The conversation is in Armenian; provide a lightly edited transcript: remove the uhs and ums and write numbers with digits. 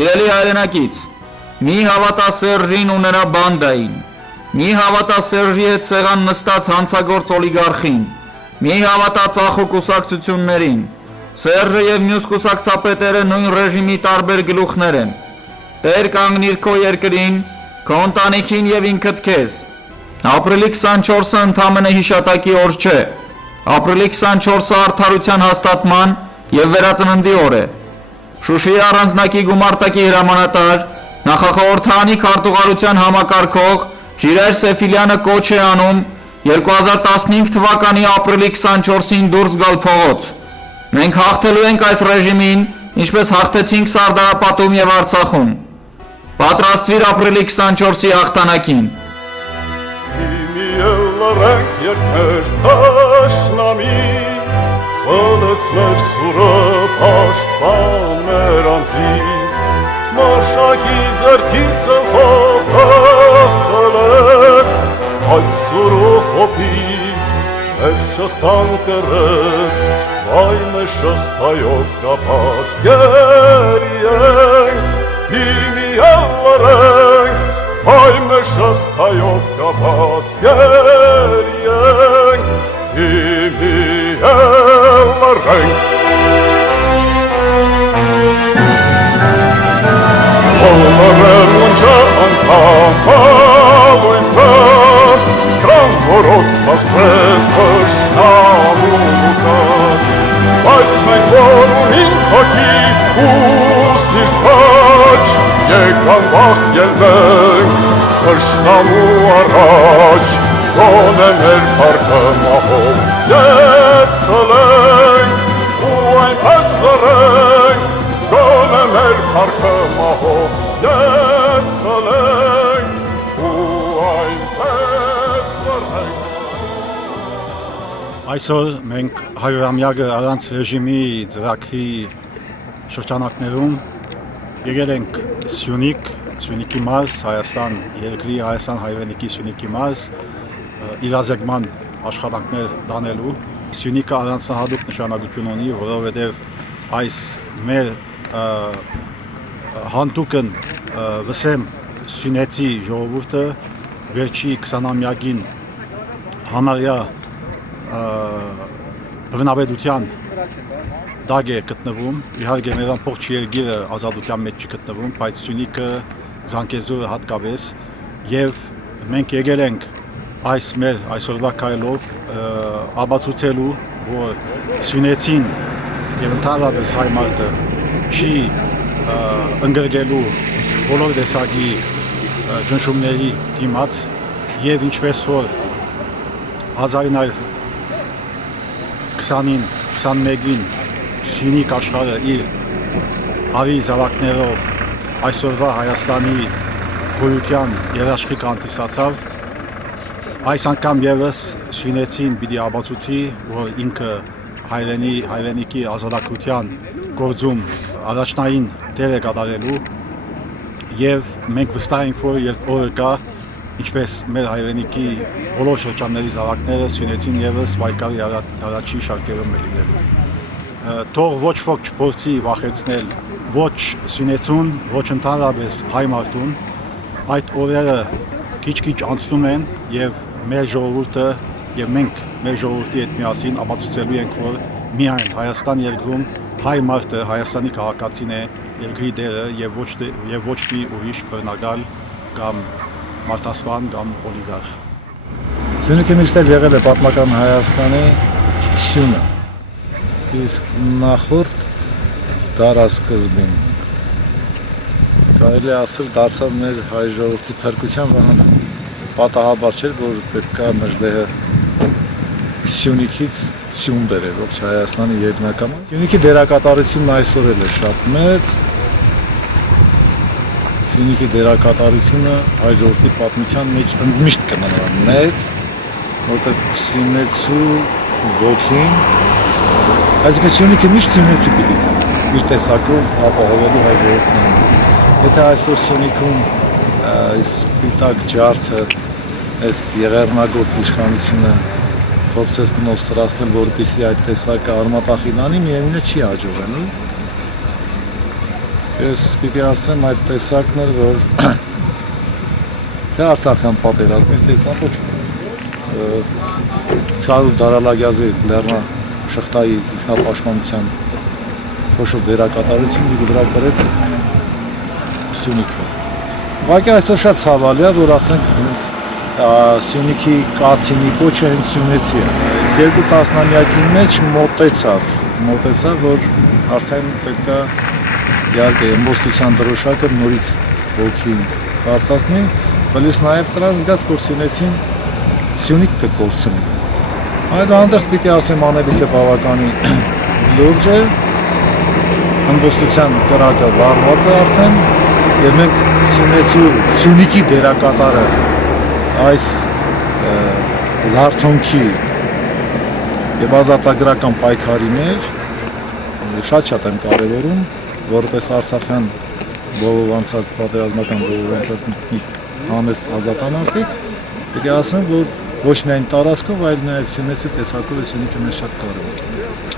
Սիրելի հայրենակից, մի հավատա Սերժին ու նրա բանդային, մի հավատա Սերժի հետ սեղան նստած հանցագործ օլիգարխին, մի հավատա ծախու կուսակցություններին, Սերժը և մյուս կուսակցապետերը նույն ռեժիմի տարբեր գլուխներ են, տեր կանգնիր քո երկրին, քո ընտանիքին և ինքդ քեզ, ապրիլի 24-ը ընդամենը հիշատակի օր չէ, ապրիլի 24-ը արդարության հաստատման և վերածննդի օր է, Շուշիի առանձնակի գումարտակի հրամանատար, նախախորհրդարանի քարտուղարության համակարգող Ժիրայր Սեֆիլյանը կոչ է անում 2015 թվականի ապրիլի 24-ին դուրս գալ փողոց։ Մենք հաղթելու ենք այս ռեժիմին, ինչպես հաղթեցինք Սարդարապատում և Արցախում։ Պատրաստվիր ապրիլի 24-ի հաղթանակին։ Խլեց մեր սուրը պաշտպան մեր անձին, մաշակի ձեռքիցը խոպս խլեց, այդ սուրու խոպից մեր շղթան կրեց, վայ մեր շղթայով կապած գերի ենք, հիմիել լրենք, վայ մեր շղթայով կապած գերի ենք, հիմիել լրենք, Ոլորել ունջը անգամ հալույսը, կրան որոց հասրել թշնամուտը, բայց մենք որ ունին հոգի ու սիրտ պաչ, եկան վախ ելնենք թշնամու առաջ, գոնե մեր պարկը մահով ետ խլենք ու այնպես լրենք, գոնե մեր պարկը մահով ետ խլենք ու այնպես լրենք։ Այսօր մենք 100-ամյակը առանց ռեժիմի ծրագրի շրջանակներում եկել ենք Սյունիքի մարզ, Հայաստան երկրի, Հայաստան հայրենիքի Սյունիքի մարզ իրազեկման աշխատանքներ դանելու։ Սյունիքը առանձնահատուկ նշանակություն ունի, որովհետև այս մեր հանտուկն վսեմ սյունեցի ժողովուրդը վերջի 20-ամյակին համարյա բռնաբեդության դագ է գտնվում, իհարկե մեր ամբողջ երկիրը ազատության մեջ չի գտնվում, բայց Սյունիքը Զանգեզուրը հատկապես, եւ մենք եկել ենք այս մեր այսօրվա քայլով ապացուցելու, որ Սյունեցին եւ ընդհանրապես հայ մարդը չի ընկերելու բոլոր տեսակի ճնշումների դիմաց եւ ինչպես որ 1920-ին 21-ին Սյունիք աշխարհը իր արի զավակներով այսօրվա Հայաստանի գոյության երաշխիք հանդիսացավ, այս անգամ եւս Սյունեցին պիտի ապացուցի, որ ինքը հայրենիքի ազատագրության գործում առաջնային դեր է կատարելու եւ մենք վստահ ենք, որ երբ օրը կա, ինչպես մեր հայրենիքի բոլոր շրջանների զավակները Սյունեցին եւս պայքարի առաջի շարքերում է լինելու։ Թող ոչ ոք չփորձի վախեցնել ոչ Սյունեցուն, ոչ ընդհանրապես հայ մարդուն, այդ օրերը քիչ-քիչ անցնում են եւ մեր ժողովուրդը եւ մենք մեր ժողովրդի հետ միասին ապացուցելու ենք, որ միայն Հայաստան երկրում հայ մարդը Հայաստանի քաղաքացին է, երկրի դերը եւ ոչ մի ուրիշ բռնագալ կամ մարդասպան կամ օլիգարխ։ Սյունիքը միշտ եղել է պատմական Հայաստանի սյունը, իսկ նախորդ դարասկզբին կարելի ասել դարձավ մեր հայ ժողովրդի փրկության վահանը։ Պատահաբար չէր, որ պետք է Նժդեհը Սյունիքից սյուն բերել ողջ Հայաստանի երկնակամը։ Սյունիքի դերակատարությունն այսօր էլ է շատ մեծ։ Սյունիքի դերակատարությունը հայ ժողովրդի պատմության մեջ միշտ կմնա մեծ, որտեղ սյունեցու ոգին, այսինքն Սյունիքը միշտ սյունեցի պիտի լինի, իր տեսակով ապահովելու հայ ժողովրդին։ Եթե այսօր Սյունիքում սպիտակ ջարդը, այս եղեռնագործ իշխանությունը փորձեց նոսրացնել, որպեսզի այդ տեսակը արմատախիլ անի, միևնույն է չի հաջողվելու։ Ես պիտի ասեմ այդ տեսակն էր, որ թե Արցախյան պատերազմից տեսան ոչ Շարուխ Դարալագյազի Լեռնա շղթայի ինքնապաշտպանության խոշոր դերակատարություն իր վրա կրեց Սյունիքը։ Ուղղակի այսօր շատ ցավալի է, որ ասենք հենց Սյունիքի կացինի կոչը հենց սյունեցի է։ Այս երկու տասնամյակի մեջ մոտեցավ, որ արդեն պետք է իհարկե ըմբոստության դրոշակը նորից ոգին բարձրացնի, բայց նաև դրանց զգաց, որ սյունեցին Սյունիք կկորցնի։ Այդուհանդերձ պիտի ասեմ անելիքը բավականին լուրջ է, ըմբոստության կրակը վառված է արդեն, եւ մենք Սյունիքի դերակատարը այս զարթոնքի եւ ազատագրական պայքարի մեջ շատ եմ կարևորում, որպես Արցախյան բողոքանցած պատերազմական բողոքանցած մի համեստ ազատամարտիկ, պիտի ասեմ, որ ոչ միայն տարածքով, այլ նաև Սյունեցի տեսակով է Սյունիքը մեզ շատ կարևոր։